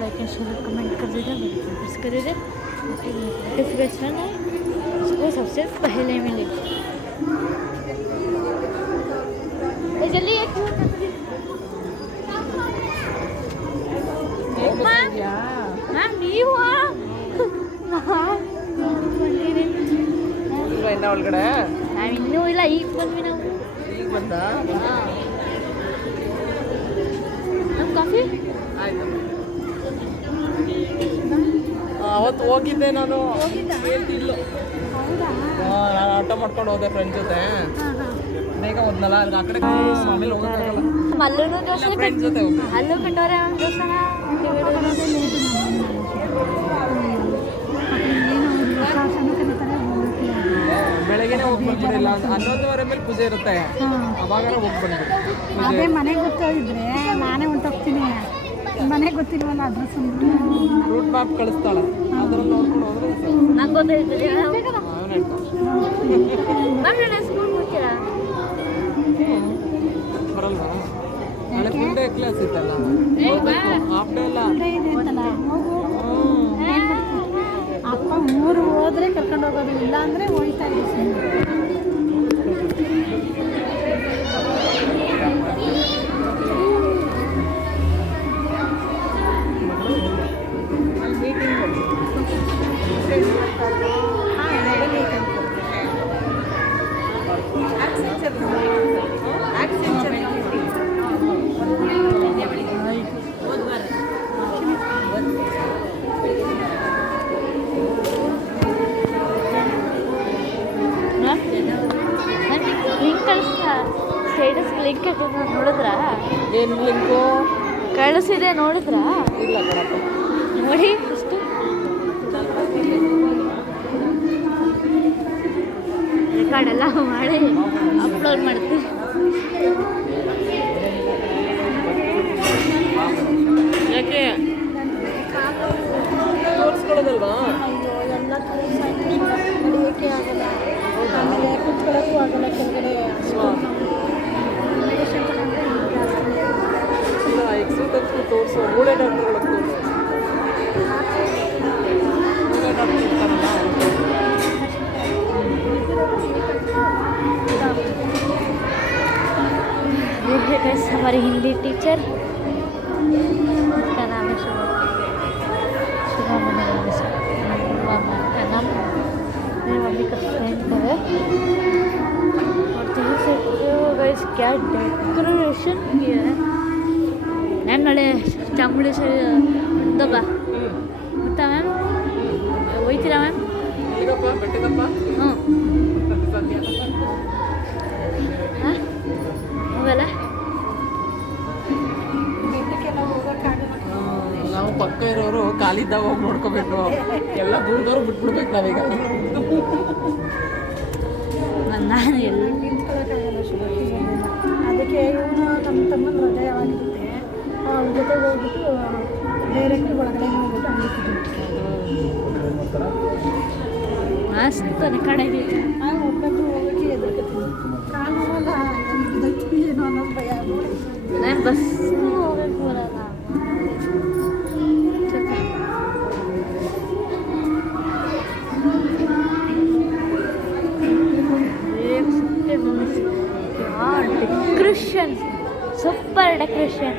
Like and share comment कर दीजिए, press कर दीजिए, नोटिफिकेशन है उसको सबसे पहले मिले। जल्दी मैम नहीं हुआ ಒಳಗಡೆ ನಾವು ಇನ್ನೂ ಇಲ್ಲ, ಈಗ ಬಂದ್ವಿ ನಾವು. ಈಗ ಬಂದ ನಮ್ಮ ಕಾಫಿ ಅವತ್ತು ಹೋಗಿದ್ದೆ ನಾನು, ಹೇಳ್ತಿಲ್ಲ. ನಾನು ಆಟೋ ಮಾಡ್ಕೊಂಡು ಹೋದೆ ಫ್ರೆಂಡ್ ಜೊತೆ, ಬೇಗ ಹೋದ್ನಲ್ಲ ಅಲ್ಲಿ ಆ ಕಡೆ ಆಮೇಲೆ ಹೋಗೋಕ್ಕಾಗಲ್ಲ. ಅಲ್ಲೂ ಜೋಶ ಫ್ರೆಂಡ್ ಜೊತೆ ಹೋಗಿ ಅಲ್ಲೂ ಕಂಡವ್ರೆ ಜೋಶನ ಬೆಳಗ್ಗೆನೆ ಹೋಗಿ ಬಂದ್ಬಿಡಿಲ್ಲ, 11:30 ಮೇಲೆ ಪೂಜೆ ಇರುತ್ತೆ, ಅವಾಗ ಹೋಗಿ ಬಂದ್ಬಿಟ್ಟು. ಅದೇ ಮನೆಗೆ ಗೊತ್ತಾಗಿದ್ರೆ ನಾನೇ ಹೊಂಟೋಗ್ತೀನಿ, ಮನೆಗೆ ಗೊತ್ತಿಲ್ವಲ್ಲ ಅಡ್ರೆಸ್ ರೂಟ್ ಮ್ಯಾಪ್ ಕಳಿಸ್ತಾಳೆ, ಅದ್ರಲ್ಲಿ ನೋಡ್ಕೊಂಡು ಹೋದ್ರೆ ನಂಗೆ ಗೊತ್ತಾಯ್ತದೆ. ಮ್ಯಾಮ್ ಸ್ಕೂಲ್ ಹೋಗ್ತೀರಾ? ಬರಲ್ವಾ? ನಾಳೆ ಫುಲ್ ಡೇ ಕ್ಲಾಸ್ ಇತ್ತಲ್ಲ, ಹಾಫ್ ಡೇ ಅಲ್ಲ. ಇದೆ ಅಂತಲ್ಲ, ಅಪ್ಪ ಊರು ಹೋದ್ರೆ ಕರ್ಕೊಂಡು ಹೋಗೋದು, ಇಲ್ಲ ಅಂದರೆ ಹೋಗ್ತಾ ಇದ್ದೀವಿ. ಲಿಂಕ್ ಕಳಿಸ್ತಾ, ಸ್ಟೇಟಸ್ ಲಿಂಕ್ ನೋಡಿದ್ರಾ? ಏನು ಲಿಂಕು ಕಳಿಸಿದೆ ನೋಡಿದ್ರಾ? ಇಲ್ಲ ಕಣಪ್ಪ. ನೋಡಿ ಇಷ್ಟು ರೆಕಾರ್ಡ್ ಎಲ್ಲ ಮಾಡಿ ಅಪ್ಲೋಡ್ ಮಾಡ್ತೀವಿ. ಯಾಕೆ ತೋರಿಸ್ಕೊಳ್ಳೋದಲ್ವಾ? ಎಲ್ಲ ನಡೆಯೋಕ್ಕೆ ಆಗಲ್ಲ, ಆಮೇಲೆ ಕುತ್ಕೊಳ್ಳೋಕ್ಕೂ ಆಗಲ್ಲ ಕೆಳಗಡೆ. ಇಲ್ಲ ಎಕ್ಸಿಟ್ ತೋರಿಸು, ಮೂಳೆ ಡಾಕ್ಟರ್ಗಳಿಗೆ ತೋರಿಸು. ಮೂಳೆ ಡಾಕ್ಟರ್ ಇರ್ತಾರಲ್ಲ, देखिए गाइस हमारी हिंदी टीचर का नाम है शुभम का नाम मेरी मम्मी का फ्रेंड है। और देख सकते हो गाइस क्या डेकोरेशन किया है। मैम नाಳೆ ಚಾಮುಂಡೇಶ್ವರಿ ದಬ್ಬ ಗೊತ್ತಾ ಮ್ಯಾಮ್? ಹೋಯ್ತೀರಾ ಮ್ಯಾಮ್? ಈಗಪ್ಪ ಬೆಟ್ಟದಪ್ಪ. ಹ್ಞೂ ಹಾಂ ಹೋಗಲ್ಲ. ಬೆಟ್ಟಕ್ಕೆಲ್ಲ ಹೋಗೋಕ್ಕಾಗಲ್ಲ. ನಾವು ಪಕ್ಕ ಇರೋರು ಕಾಲಿದ್ದಾಗ ಹೋಗಿ ನೋಡ್ಕೋಬೇಕು, ಎಲ್ಲ ದೂರದವ್ರು ಬಿಟ್ಬಿಡ್ಬೇಕು ನಾವೀಗ. ನಾನು ಎಲ್ಲ ನಿಂತ್ಕೊಳ್ಳೋಕ್ಕಾಗಲ್ಲ ಶುಭಕ್ಕೆ. ಅದಕ್ಕೆ ಇವನು ನಮ್ಮ ತಮ್ಮನ ರಜೆ ಯಾವಾಗಿರುತ್ತೆ ಅವ್ರ ಜೊತೆ ಹೋಗ್ಬಿಟ್ಟು ಡೈರೆಕ್ಟ್ ಒಳಗಡೆ ಹೋಗ್ಬಿಟ್ಟು ಮಸ್ತ್ ಕಡೆಗೆ ಒಬ್ಬಟ್ಟು ಹೋಗೋಕ್ಕೆ ಎದುರ್ಕೊತೀನಿ. ಕಾಲು ಹೋಗಲ್ಲ, ಏನೋ ಅನ್ನೋದು ಭಯ ಆಗ್ಬಿಡಿ. ನಾನು ಬಸ್ ಹೋಗಕ್ಕೆ ಬರಲ್ಲ. Decoration super decoration.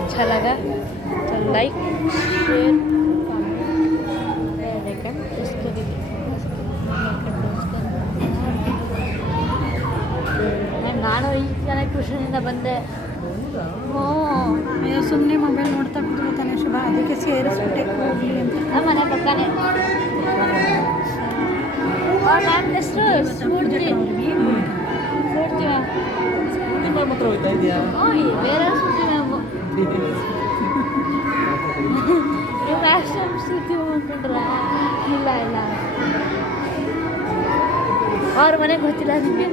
अच्छा लगा तो लाइक शेयर ನಾನು ಈಗ ಜನ ಟ್ಯೂಷನಿಂದ ಬಂದೆ. ಅಯ್ಯೋ ಸುಮ್ಮನೆ ಮೊಬೈಲ್ ನೋಡ್ತಾ ಕೂತ್ಕೊತಾನೆ ಶುಭ, ಅದಕ್ಕೆ ಸೇರಿಸ್ಬಿಟ್ಟೆ ಹೋಗ್ಲಿ ಅಂತ. ನಮ್ಮ ಮನೆ ಪಕ್ಕನೇ. ಮ್ಯಾಮ್ ಹೆಸರು ಸ್ಫೂರ್ತಿ. ಸ್ಫೂರ್ತಿ ಮ್ಯಾಮ್. ನಿಮ್ಮ ಹತ್ರ ಹೋಗ್ತಾ ಇದೆಯಾ? ಬೇರೆ ಸ್ಫೂರ್ತಿ ಮ್ಯಾಮು. ನೀವು ಅಷ್ಟು ಅನ್ಸ್ತೀವಿ ಅಂದ್ಕೊಂಡ್ರ ಇಲ್ಲ ಇಲ್ಲ ಅವ್ರ ಮನೆಗೆ ಗೊತ್ತಿಲ್ಲ ನಿಮಗೆ.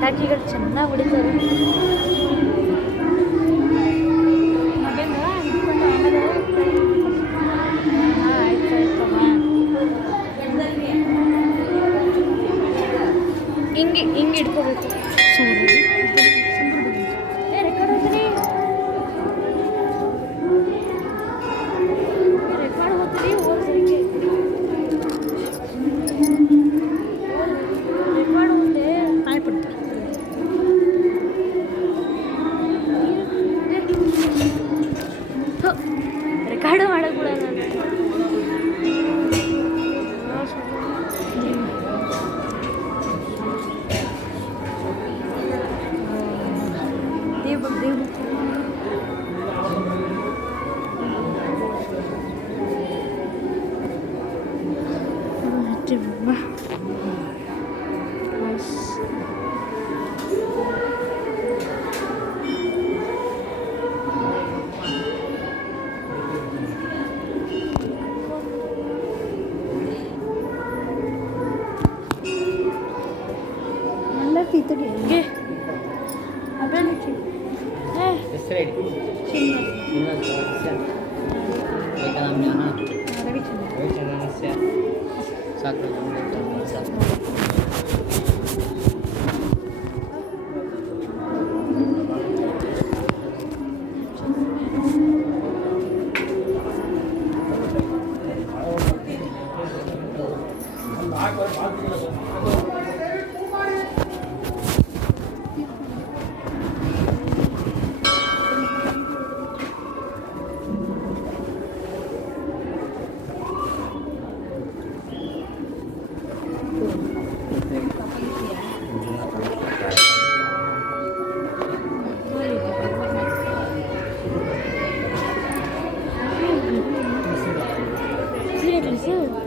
ಪಟಾಕಿಗಳು ಚೆನ್ನಾಗಿ ಹೊಡಿತಾರೆ. ಹಾಂ ಆಯ್ತು ಆಯ್ತಮ್ಮ. ಹಿಂಗೆ ಇಟ್ಕೋಬೇಕು. ರೆಕಾರ್ಡ್ ಹೋಗ್ತೀನಿ ರೆಕಾರ್ಡ್ ಹೋಗ್ತೀನಿ ಓದ್ಸರಿಗೆ ರೆಕಾರ್ಡ್ ಹೋದೆ ಆಯ್ತು ರೆಕಾರ್ಡು ಮಾಡೋಕೆ ಕೂಡ ನಾನು ದೇವ್ നല്ല തീറ്റടി ಹೀಗೆ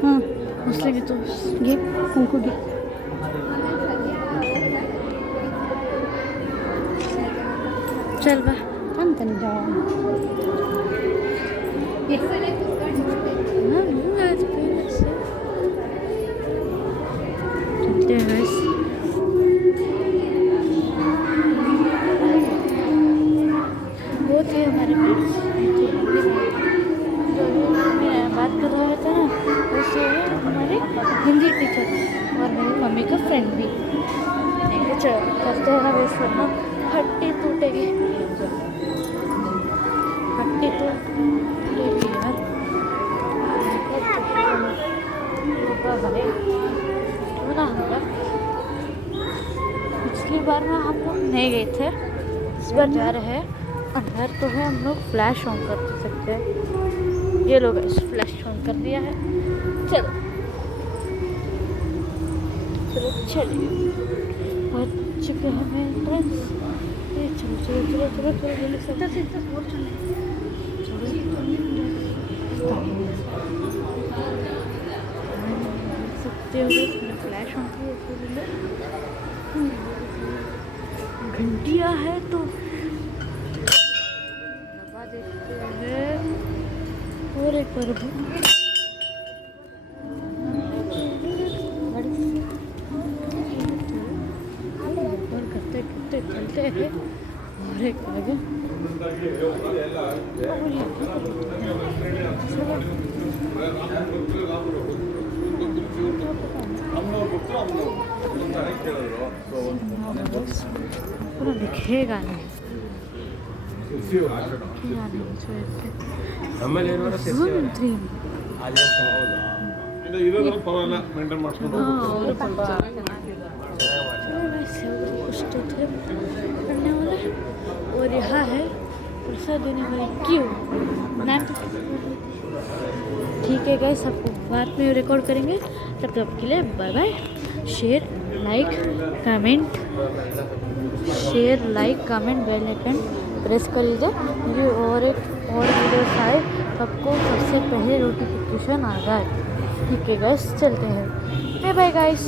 ಹಾಂ ಮುಸ್ಲಿಗಿತ್ತು ಗೆ ಕುಂಕುಗೆ चल बा ಅಂತ ನಿಜ चलते हैं guys. वो थे हमारे फ्रेंड्स जो बात कर रहा था ना उससे हमारे हिंदी टीचर और मेरी मम्मी का फ्रेंड भी करते हैं वैसे ना हट्टी टूटेगी यार पिछली बार ना हम लोग नहीं गए थे, इस बार जा रहे हैं. अंदर तो है हम लोग फ्लैश ऑन कर सकते हैं. ये लोग इस फ्लैश ऑन कर दिया है. चलो चलिए पहुँच चुके हैं एंट्रेंस. चलो चलो चलो चलो चलो जल्दी से सकते हो फ्लैश ऑन किया. घंटिया है तो दबा देते हैं और एक बार करते करते चलते हैं और एक बार पूरा दिखेगा नहीं. और यहाँ है प्रसाद देने वाली क्यों नाम. ठीक है गाइस, सबको बाद में रिकॉर्ड करेंगे. तब तक के लिए bye bye. Share like comment bell icon press कर लीजिए. ये और एक और वीडियो आए सबको सबसे पहले नोटिफिकेशन आ जाए. ठीक है गाइस, चलते हैं. Bye bye guys.